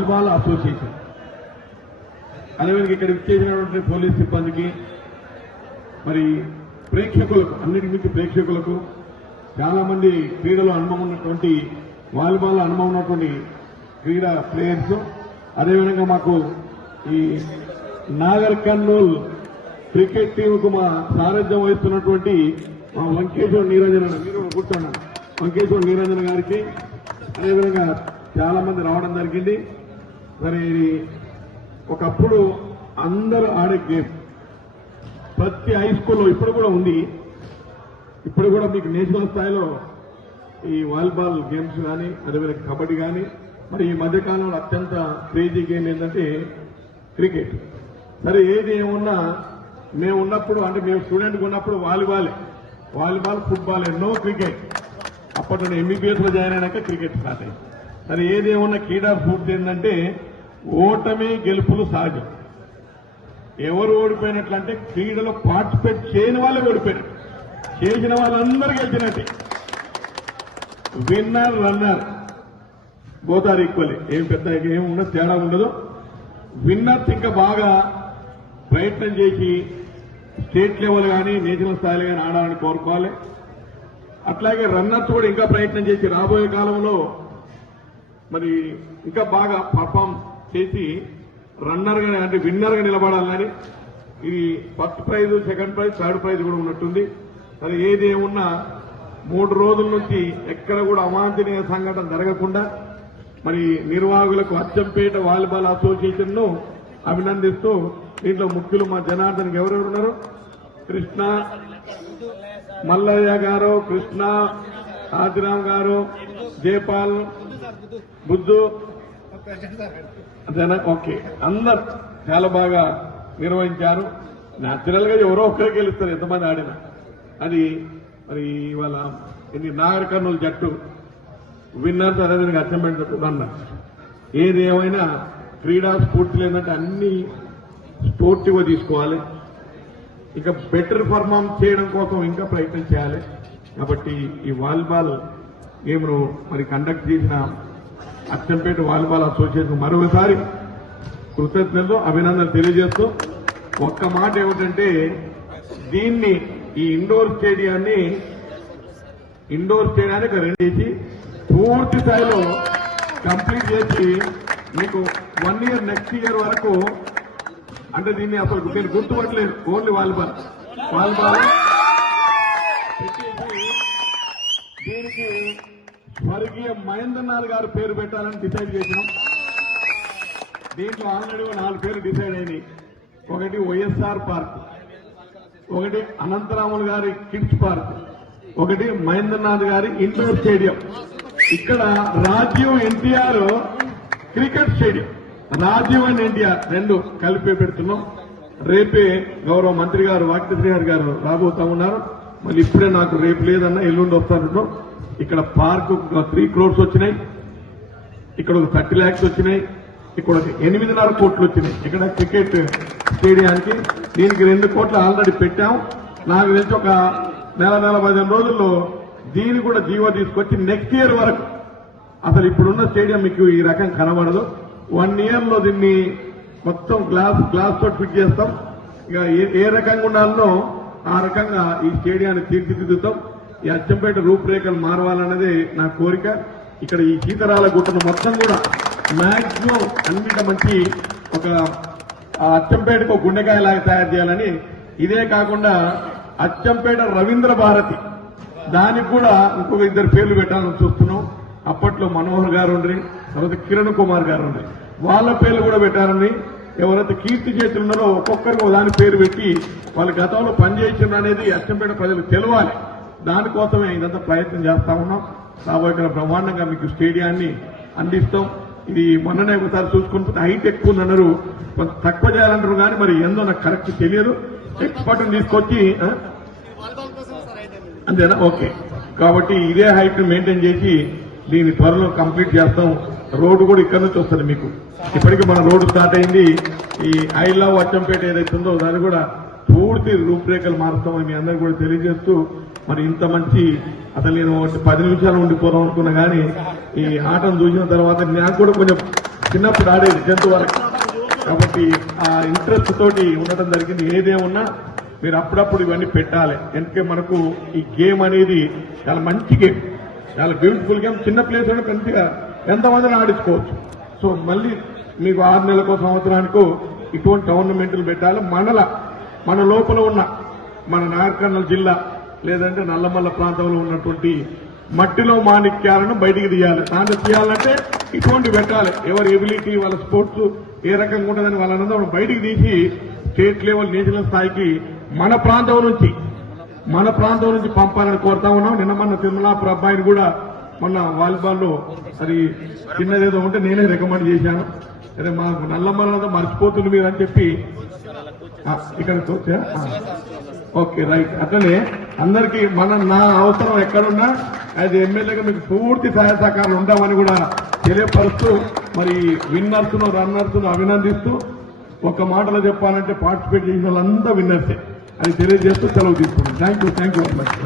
Volleyball association, అదేవిధంగా ఇక్కడ ఇచ్చేసినటువంటి పోలీస్ సిబ్బందికి, మరి ప్రేక్షకులకు, అన్నిటి మించి ప్రేక్షకులకు, చాలా మంది క్రీడలో అనుభవం ఉన్నటువంటి, వాలీబాల్ అనుభవం ఉన్నటువంటి క్రీడా ప్లేయర్స్, అదేవిధంగా మాకు ఈ నాగర్ కర్నూల్ క్రికెట్ టీంకు మా సారథ్యం వహిస్తున్నటువంటి మా వంకేశ్వర నీరంజన, మీరు కూర్చోండి, వంకేశ్వర నీరంజన గారికి, అదేవిధంగా చాలా మంది రావడం జరిగింది. మరి ఒకప్పుడు అందరూ ఆడే గేమ్ ప్రతి హై స్కూల్లో ఇప్పుడు కూడా ఉంది. ఇప్పుడు కూడా మీకు నేషనల్ స్థాయిలో ఈ వాలీబాల్ గేమ్స్ కానీ, అదేవిధంగా కబడ్డీ కానీ, మరి ఈ మధ్యకాలంలో అత్యంత క్రేజీ గేమ్ ఏంటంటే క్రికెట్. సరే ఏది ఏమున్నా మేము ఉన్నప్పుడు, అంటే మేము స్టూడెంట్గా ఉన్నప్పుడు వాలీబాల్, ఫుట్బాల్, ఎన్నో క్రికెట్. అప్పట్లో ఎంబీబీఎస్ లో జాయిన్ అయినాక క్రికెట్ స్టార్ట్ అయింది. సరే ఏది ఏమున్నా క్రీడా స్ఫూర్తి ఏంటంటే ఓటమి గెలుపులు సహజం. ఎవరు ఓడిపోయినట్లంటే క్రీడలో పార్టిసిపేట్ చేయని వాళ్ళే ఓడిపోయినట్టు, చేసిన వాళ్ళందరూ గెలిచినట్టే. Winner runner both are equal, ఏం పెద్ద ఏమున్నా తేడా ఉండదు. విన్నర్స్ ఇంకా బాగా ప్రయత్నం చేసి స్టేట్ లెవెల్ కానీ నేషనల్ స్థాయిలో కానీ ఆడాలని కోరుకోవాలి. అట్లాగే రన్నర్స్ కూడా ఇంకా ప్రయత్నం చేసి రాబోయే కాలంలో మరి ఇంకా బాగా పర్ఫామ్ చేసి రన్నర్ గా, అంటే విన్నర్ గా నిలబడాలని. ఇది first prize, second prize, third prize కూడా ఉన్నట్టుంది. మరి ఏది ఏమున్నా 3 రోజుల నుంచి ఎక్కడ కూడా అవాంఛనీయ సంఘటన జరగకుండా మరి నిర్వాహకులకు అచ్చంపేట వాలీబాల్ అసోసియేషన్ ను అభినందిస్తూ, దీంట్లో ముఖ్యులు మా జనార్దన్ ఎవరెవరు ఉన్నారు, కృష్ణ మల్లయ్య గారు, కృష్ణ ఆదిరామ్ గారు, జయపాల్, బుద్ధు, అదేనా, ఓకే, అందరు చాలా బాగా నిర్వహించారు. న్యాచురల్ గా ఎవరో ఒక్కరికి గెలుస్తారు ఎంతమంది ఆడినా. అది మరి ఇవాళ నాగర్ కర్నూలు జట్టు విన్నర్స్, అదేవిధంగా అచ్చంపేట రన్నర్. ఏది ఏమైనా క్రీడా స్ఫూర్తి ఏంటంటే అన్ని స్పోర్టివ్ గా తీసుకోవాలి. ఇంకా బెటర్ పర్ఫార్మ్ చేయడం కోసం ఇంకా ప్రయత్నం చేయాలి. కాబట్టి ఈ వాలీబాల్ గేమ్ను మరి కండక్ట్ చేసిన అచ్చంపేట వాలీబాల్ అసోసియేషన్ మరొకసారి కృతజ్ఞతలు, అభినందనలు తెలియజేస్తూ, ఒక్క మాట ఏమిటంటే దీన్ని, ఈ ఇండోర్ స్టేడియాన్ని రెండు చేసి పూర్తి స్థాయిలో కంప్లీట్ చేసి మీకు 1 year నెక్స్ట్ ఇయర్ వరకు, అంటే దీన్ని అసలు నేను గుర్తుపట్టలేదు, ఓన్లీ వాలీబాల్ దీనికి స్వర్గీయ మహేంద్రనాథ్ గారు పేరు పెట్టాలని డిసైడ్ చేసినాం. దీంట్లో ఆల్రెడీ 4 పేర్లు డిసైడ్ అయినాయి. ఒకటి వైఎస్ఆర్ పార్క్, ఒకటి అనంతరాములు గారి కిడ్స్ పార్క్, ఒకటి మహేంద్రనాథ్ గారి ఇండోర్ స్టేడియం. ఇక్కడ Rajiv NTR cricket stadium, Rajiv and NTR రెండు కలిపి పెడుతున్నాం. రేపే గౌరవ మంత్రి గారు వాకిశ్రీహరి గారు రాబోతా ఉన్నారు. మళ్ళీ ఇప్పుడే నాకు రేపు లేదన్నా ఎల్లుండి వస్తాను. ఇక్కడ పార్కు 3 crores వచ్చినాయి, ఇక్కడ ఒక 30 lakhs వచ్చినాయి, ఇక్కడ ఒక 8.5 కోట్లు వచ్చినాయి ఇక్కడ క్రికెట్ స్టేడియానికి. దీనికి 2 కోట్లు ఆల్రెడీ పెట్టాం. నాకు తెలిసి ఒక నెల 15 రోజుల్లో దీన్ని కూడా జీవో తీసుకొచ్చి నెక్స్ట్ ఇయర్ వరకు అసలు ఇప్పుడున్న స్టేడియం మీకు ఈ రకం కనబడదు. 1 year లో దీన్ని మొత్తం గ్లాస్ తోటి ఫిట్ చేస్తాం. ఇక ఏ రకంగా ఉండాలనో ఆ రకంగా ఈ స్టేడియాన్ని తీర్చిదిద్దుతాం. ఈ అచ్చంపేట రూపురేఖలు మారవాలన్నదే నా కోరిక. ఇక్కడ ఈ సీతారాల గుట్టను మొత్తం కూడా మాక్సిమం అన్నింట మంచి ఒక అచ్చంపేటకు గుండెకాయలాగా తయారు చేయాలని, ఇదే కాకుండా అచ్చంపేట రవీంద్ర భారతి, దానికి కూడా ఇంకొక 2 పేర్లు పెట్టాలని చూస్తున్నాం. అప్పట్లో మనోహర్ గారు ఉండ్రి, తర్వాత కిరణ్ కుమార్ గారు ఉండ్రి, వాళ్ళ పేర్లు కూడా పెట్టారని. ఎవరైతే కీర్తి చేతులు ఉన్నారో ఒక్కొక్కరికి దాని పేరు పెట్టి వాళ్ళ గతంలో పనిచేసిన అనేది అచ్చంపేట ప్రజలకు తెలవాలి. దానికోసమే ఇదంతా ప్రయత్నం చేస్తా ఉన్నాం. రాబోయే బ్రహ్మాండంగా మీకు స్టేడియాన్ని అందిస్తాం. ఇది మొన్ననే ఒకసారి చూసుకుంటే హైట్ ఎక్కువ ఉందన్నారు, కొంత తక్కువ చేయాలంటారు కానీ మరి ఏందో నాకు కరెక్ట్ తెలియదు. ఎక్స్పర్ట్ తీసుకొచ్చి అంతేనా, ఓకే. కాబట్టి ఇదే హైట్ మెయింటైన్ చేసి దీన్ని త్వరలో కంప్లీట్ చేస్తాం. రోడ్డు కూడా ఇక్కడ నుంచి వస్తుంది మీకు. ఇప్పటికీ మన రోడ్డు స్టార్ట్ అయింది. ఈ ఐ లవ్ అచ్చంపేట ఏదైతే ఉందో దాన్ని కూడా పూర్తి రూపురేఖలు మారుస్తామని మీ అందరికీ కూడా తెలియజేస్తూ, మరి ఇంత మంచి, అసలు నేను 10 నిమిషాలు ఉండిపోదాం అనుకున్నా కానీ ఈ ఆటను చూసిన తర్వాత నాకు కూడా కొంచెం చిన్నప్పుడు ఆడేది 10th వరకు. కాబట్టి ఆ ఇంట్రెస్ట్ తోటి ఉండటం జరిగింది. ఏదేమున్నా మీరు అప్పుడప్పుడు ఇవన్నీ పెట్టాలి. ఎందుకంటే మనకు ఈ గేమ్ అనేది చాలా మంచి గేమ్, చాలా బ్యూటిఫుల్ గేమ్. చిన్న ప్లేస్ లో మంచిగా ఎంతమందిని ఆడించుకోవచ్చు. సో మళ్ళీ మీకు 6 నెలలకో సంవత్సరానికో ఇటువంటి టోర్నమెంట్లు పెట్టాలి. మన లోపల ఉన్న మన నాగర్కర్నూలు జిల్లా లేదంటే నల్లమల్ల ప్రాంతంలో ఉన్నటువంటి మట్టిలో మాణిక్యాలను బయటికి తీయాలి. దాంట్లో తీయాలంటే ఇటువంటి పెట్టాలి. ఎవరి ఎబిలిటీ, వాళ్ళ స్పోర్ట్స్ ఏ రకంగా ఉంటుందని వాళ్ళందరూ మనం బయటికి తీసి స్టేట్ లెవెల్, నేషనల్ స్థాయికి మన ప్రాంతం నుంచి పంపాలని కోరుతా ఉన్నాం. నిన్న మన తిరుమలాపురం అబ్బాయిని కూడా మొన్న వాలీబాల్లో అది చిన్నదేదో ఉంటే నేనే రికమెండ్ చేశాను. అదే మాకు నల్లమల్లంతా మర్చిపోతుంది మీరు అని చెప్పి ఇక్కడ చూసా. Okay, right. అట్లనే అందరికీ నా అవసరం ఎక్కడున్నా యాజ్ ఎమ్మెల్యేగా మీకు పూర్తి సహాయ సహకారాలు ఉంటామని కూడా తెలియపరుస్తూ మరి విన్నర్స్ ను రన్నర్స్ ను అభినందిస్తూ ఒక మాటలో చెప్పాలంటే పార్టిసిపేట్ చేసిన వాళ్ళంతా విన్నర్సే అని తెలియజేస్తూ సెలవు తీసుకుంటాం. Thank you very much.